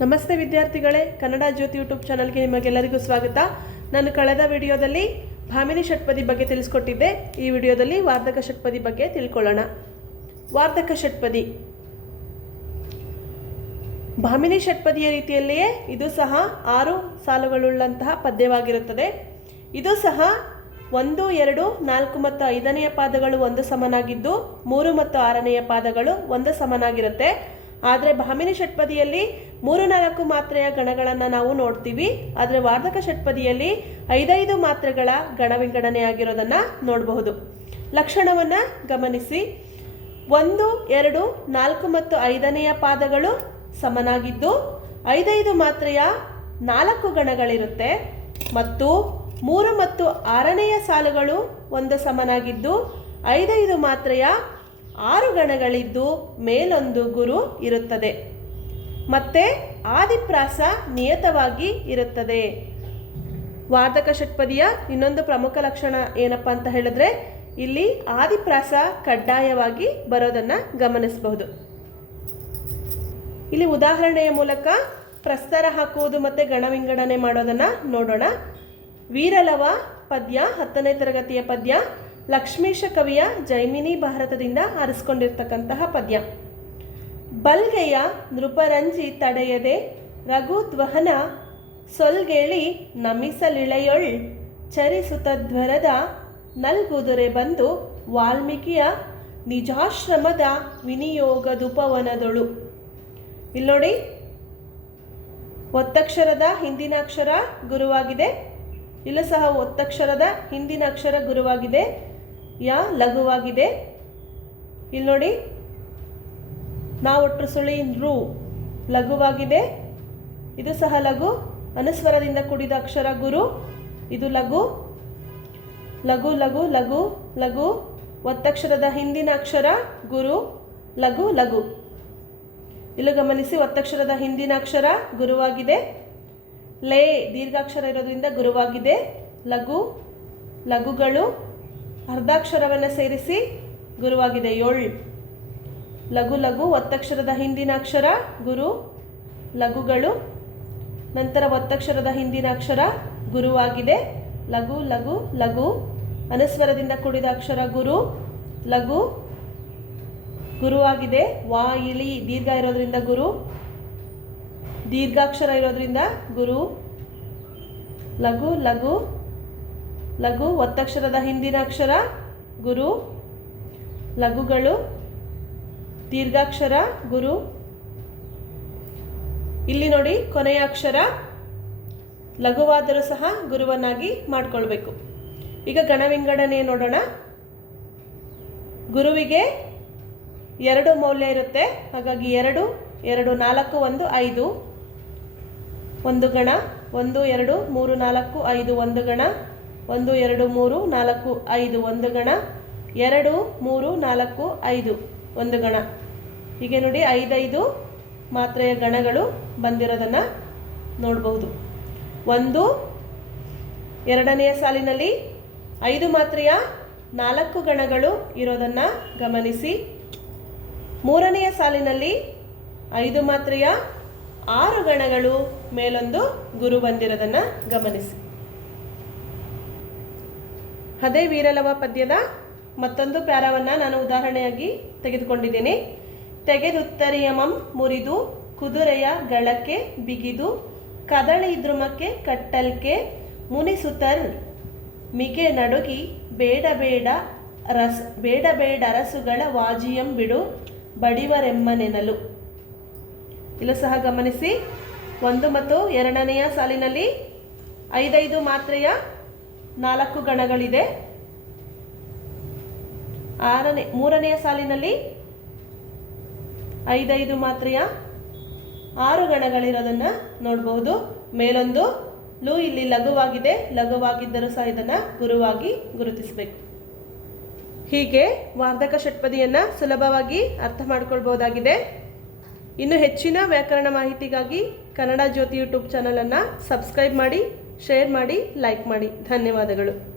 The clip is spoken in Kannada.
ನಮಸ್ತೆ ವಿದ್ಯಾರ್ಥಿಗಳೇ, ಕನ್ನಡ ಜ್ಯೋತಿ ಯೂಟ್ಯೂಬ್ ಚಾನಲ್ಗೆ ನಿಮಗೆಲ್ಲರಿಗೂ ಸ್ವಾಗತ. ನಾನು ಕಳೆದ ವಿಡಿಯೋದಲ್ಲಿ ಭಾಮಿನಿ ಷಟ್ಪದಿ ಬಗ್ಗೆ ತಿಳಿಸ್ಕೊಟ್ಟಿದ್ದೆ. ಈ ವಿಡಿಯೋದಲ್ಲಿ ವಾರ್ಧಕ ಷಟ್ಪದಿ ಬಗ್ಗೆ ತಿಳ್ಕೊಳ್ಳೋಣ. ವಾರ್ಧಕ ಷಟ್ಪದಿ. ಭಾಮಿನಿ ಷಟ್ಪದಿಯ ರೀತಿಯಲ್ಲಿಯೇ ಇದು ಸಹ ಆರು ಸಾಲುಗಳುಳ್ಳಂತಹ ಪದ್ಯವಾಗಿರುತ್ತದೆ. ಇದು ಸಹ ಒಂದು, ಎರಡು, ನಾಲ್ಕು ಮತ್ತು ಐದನೆಯ ಪಾದಗಳು ಒಂದು ಸಮನಾಗಿದ್ದು, ಮೂರು ಮತ್ತು ಆರನೆಯ ಪಾದಗಳು ಒಂದು ಸಮನಾಗಿರುತ್ತೆ. ಆದರೆ ಭಾಮಿನಿ ಷಟ್ಪದಿಯಲ್ಲಿ ಮೂರು ನಾಲ್ಕು ಮಾತ್ರೆಯ ಗಣಗಳನ್ನು ನಾವು ನೋಡ್ತೀವಿ. ಆದರೆ ವಾರ್ಧಕ ಷಟ್ಪದಿಯಲ್ಲಿ ಐದೈದು ಮಾತ್ರೆಗಳ ಗಣ ವಿಂಗಡಣೆ ಆಗಿರೋದನ್ನು ನೋಡಬಹುದು. ಲಕ್ಷಣವನ್ನು ಗಮನಿಸಿ. ಒಂದು, ಎರಡು, ನಾಲ್ಕು ಮತ್ತು ಐದನೆಯ ಪಾದಗಳು ಸಮನಾಗಿದ್ದು ಐದೈದು ಮಾತ್ರೆಯ ನಾಲ್ಕು ಗಣಗಳಿರುತ್ತೆ. ಮತ್ತು ಮೂರು ಮತ್ತು ಆರನೆಯ ಸಾಲುಗಳು ಒಂದು ಸಮನಾಗಿದ್ದು ಐದೈದು ಮಾತ್ರೆಯ ಆರು ಗಣಗಳಿದ್ದು ಮೇಲೊಂದು ಗುರು ಇರುತ್ತದೆ. ಮತ್ತೆ ಆದಿಪ್ರಾಸ ನಿಯತವಾಗಿ ಇರುತ್ತದೆ. ವಾರ್ಧಕ ಷಟ್ಪದಿಯ ಇನ್ನೊಂದು ಪ್ರಮುಖ ಲಕ್ಷಣ ಏನಪ್ಪ ಅಂತ ಹೇಳಿದ್ರೆ, ಇಲ್ಲಿ ಆದಿಪ್ರಾಸ ಕಡ್ಡಾಯವಾಗಿ ಬರೋದನ್ನು ಗಮನಿಸಬಹುದು. ಇಲ್ಲಿ ಉದಾಹರಣೆಯ ಮೂಲಕ ಪ್ರಸ್ತರ ಹಾಕುವುದು ಮತ್ತು ಗಣ ವಿಂಗಡಣೆ ಮಾಡೋದನ್ನು ನೋಡೋಣ. ವೀರಲವ ಪದ್ಯ ಹತ್ತನೇ ತರಗತಿಯ ಪದ್ಯ. ಲಕ್ಷ್ಮೀಶ ಕವಿಯ ಜೈಮಿನಿ ಭಾರತದಿಂದ ಆರಿಸ್ಕೊಂಡಿರ್ತಕ್ಕಂತಹ ಪದ್ಯ. ಬಲ್ಗೆಯ ನೃಪರಂಜಿ ತಡೆಯದೆ ರಘುಧ್ವಹನ ಸೊಲ್ಗೇಳಿ ನಮಿಸಲಿಳೆಯೊಳ್ ಚರಿಸುತಧ್ವರದ ನಲ್ಗುದುರೆ ಬಂದು ವಾಲ್ಮೀಕಿಯ ನಿಜಾಶ್ರಮದ ವಿನಿಯೋಗದುಪವನದೊಳು. ಇಲ್ಲಿ ನೋಡಿ ಒತ್ತಕ್ಷರದ ಹಿಂದಿನ ಅಕ್ಷರ ಗುರುವಾಗಿದೆ. ಇಲ್ಲೂ ಸಹ ಒತ್ತಕ್ಷರದ ಹಿಂದಿನ ಅಕ್ಷರ ಗುರುವಾಗಿದೆ. ಯ ಲಘುವಾಗಿದೆ. ಇಲ್ಲಿ ನೋಡಿ. ನಾವೊಟ್ಟು ಸುಳಿ ರು ಲಘುವಾಗಿದೆ. ಇದು ಸಹ ಲಘು. ಅನುಸ್ವರದಿಂದ ಕೂಡಿದ ಅಕ್ಷರ ಗುರು. ಇದು ಲಘು. ಲಘು ಲಘು ಲಘು ಲಘು. ಒತ್ತಕ್ಷರದ ಹಿಂದಿನ ಅಕ್ಷರ ಗುರು. ಲಘು ಲಘು. ಇಲ್ಲಿ ಗಮನಿಸಿ ಒತ್ತಕ್ಷರದ ಹಿಂದಿನ ಅಕ್ಷರ ಗುರುವಾಗಿದೆ. ಲೇ ದೀರ್ಘಾಕ್ಷರ ಇರೋದ್ರಿಂದ ಗುರುವಾಗಿದೆ. ಲಘು, ಲಘುಗಳು. ಅರ್ಧಾಕ್ಷರವನ್ನು ಸೇರಿಸಿ ಗುರುವಾಗಿದೆ ಏಳು. ಲಘು ಲಘು, ಒತ್ತಕ್ಷರದ ಹಿಂದಿನ ಅಕ್ಷರ, ಗುರು, ಲಘುಗಳು. ನಂತರ ಒತ್ತಕ್ಷರದ ಹಿಂದಿನ ಅಕ್ಷರ, ಗುರುವಾಗಿದೆ. ಲಘು ಲಘು ಲಘು. ಅನುಸ್ವರದಿಂದ ಕೂಡಿದ ಅಕ್ಷರ, ಗುರು, ಲಘು. ಗುರುವಾಗಿದೆ, ವಾ, ಇಳಿ, ದೀರ್ಘ ಇರೋದ್ರಿಂದ ಗುರು. ದೀರ್ಘಾಕ್ಷರ ಇರೋದ್ರಿಂದ ಗುರು. ಲಘು ಲಘು. ಲಘು ಒತ್ತಕ್ಷರದ ಹಿಂದಿನ ಅಕ್ಷರ, ಗುರು, ಲಘುಗಳು, ದೀರ್ಘಾಕ್ಷರ, ಗುರು. ಇಲ್ಲಿ ನೋಡಿ ಕೊನೆಯ ಅಕ್ಷರ, ಲಘುವಾದರೂ ಸಹ ಗುರುವನ್ನಾಗಿ ಮಾಡಿಕೊಳ್ಬೇಕು. ಈಗ ಗಣವಿಂಗಡಣೆ ನೋಡೋಣ. ಗುರುವಿಗೆ ಎರಡು ಮೌಲ್ಯ ಇರುತ್ತೆ. ಹಾಗಾಗಿ ಎರಡು ಎರಡು, ನಾಲ್ಕು, ಒಂದು, ಐದು. ಒಂದು ಗಣ, ಒಂದು, ಎರಡು, ಮೂರು, ನಾಲ್ಕು, ಐದು, ಒಂದು ಗಣ. ಒಂದು, ಎರಡು, ಮೂರು, ನಾಲ್ಕು, ಐದು, ಒಂದು ಗಣ, ಎರಡು, ಮೂರು, ನಾಲ್ಕು, ಐದು, ಒಂದು ಗಣ. ಹೀಗೆ ನೋಡಿ ಐದೈದು ಮಾತ್ರೆಯ ಗಣಗಳು ಬಂದಿರೋದನ್ನು ನೋಡಬಹುದು. ಒಂದು, ಎರಡನೆಯ ಸಾಲಿನಲ್ಲಿ ಐದು ಮಾತ್ರೆಯ ನಾಲ್ಕು ಗಣಗಳು ಇರೋದನ್ನು ಗಮನಿಸಿ. ಮೂರನೆಯ ಸಾಲಿನಲ್ಲಿ ಐದು ಮಾತ್ರೆಯ ಆರು ಗಣಗಳು ಮೇಲೊಂದು ಗುರು ಬಂದಿರೋದನ್ನು ಗಮನಿಸಿ. ಅದೇ ವೀರಲವ ಪದ್ಯದ ಮತ್ತೊಂದು ಪ್ಯಾರವನ್ನು ನಾನು ಉದಾಹರಣೆಯಾಗಿ ತೆಗೆದುಕೊಂಡಿದ್ದೇನೆ. ತೆಗೆದುತ್ತರಿಯಮಂ ಮುರಿದು, ಕುದುರೆಯ ಗಳಕ್ಕೆ ಬಿಗಿದು, ಕದಳಿ ದ್ರುಮಕ್ಕೆ ಕಟ್ಟಲ್ಕೆ ಮುನಿಸುತ್ತರ್ ಮಿಗೆ ನಡುಗಿ, ಬೇಡ ಬೇಡ ರಸ್, ಬೇಡ ಬೇಡ ಅರಸುಗಳ ವಾಜಿಯಂ ಬಿಡು, ಬಡಿವರೆಮ್ಮನೆನಲು. ಇಲ್ಲ ಸಹ ಗಮನಿಸಿ, ಒಂದು ಮತ್ತು ಎರಡನೆಯ ಸಾಲಿನಲ್ಲಿ ಐದೈದು ಮಾತ್ರೆಯ ನಾಲ್ಕು ಗಣಗಳಿದೆ. ಆರನೇ, ಮೂರನೆಯ ಸಾಲಿನಲ್ಲಿ ಐದೈದು ಮಾತ್ರೆಯ ಆರು ಗಣಗಳಿರೋದನ್ನು ನೋಡಬಹುದು ಮೇಲೊಂದು, ಲು ಇಲ್ಲಿ ಲಘುವಾಗಿದೆ. ಲಘುವಾಗಿದ್ದರೂ ಸಹ ಇದನ್ನು ಗುರುವಾಗಿ ಗುರುತಿಸಬೇಕು. ಹೀಗೆ ವಾರ್ಧಕ ಷಟ್ಪದಿಯನ್ನು ಸುಲಭವಾಗಿ ಅರ್ಥ ಮಾಡ್ಕೊಳ್ಬಹುದಾಗಿದೆ ಇನ್ನು ಹೆಚ್ಚಿನ ವ್ಯಾಕರಣ ಮಾಹಿತಿಗಾಗಿ ಕನ್ನಡ ಜ್ಯೋತಿ ಯೂಟ್ಯೂಬ್ ಚಾನಲನ್ನು ಸಬ್ಸ್ಕ್ರೈಬ್ ಮಾಡಿ. ಶೇರ್ ಮಾಡಿ ಲೈಕ್ ಮಾಡಿ. ಧನ್ಯವಾದಗಳು.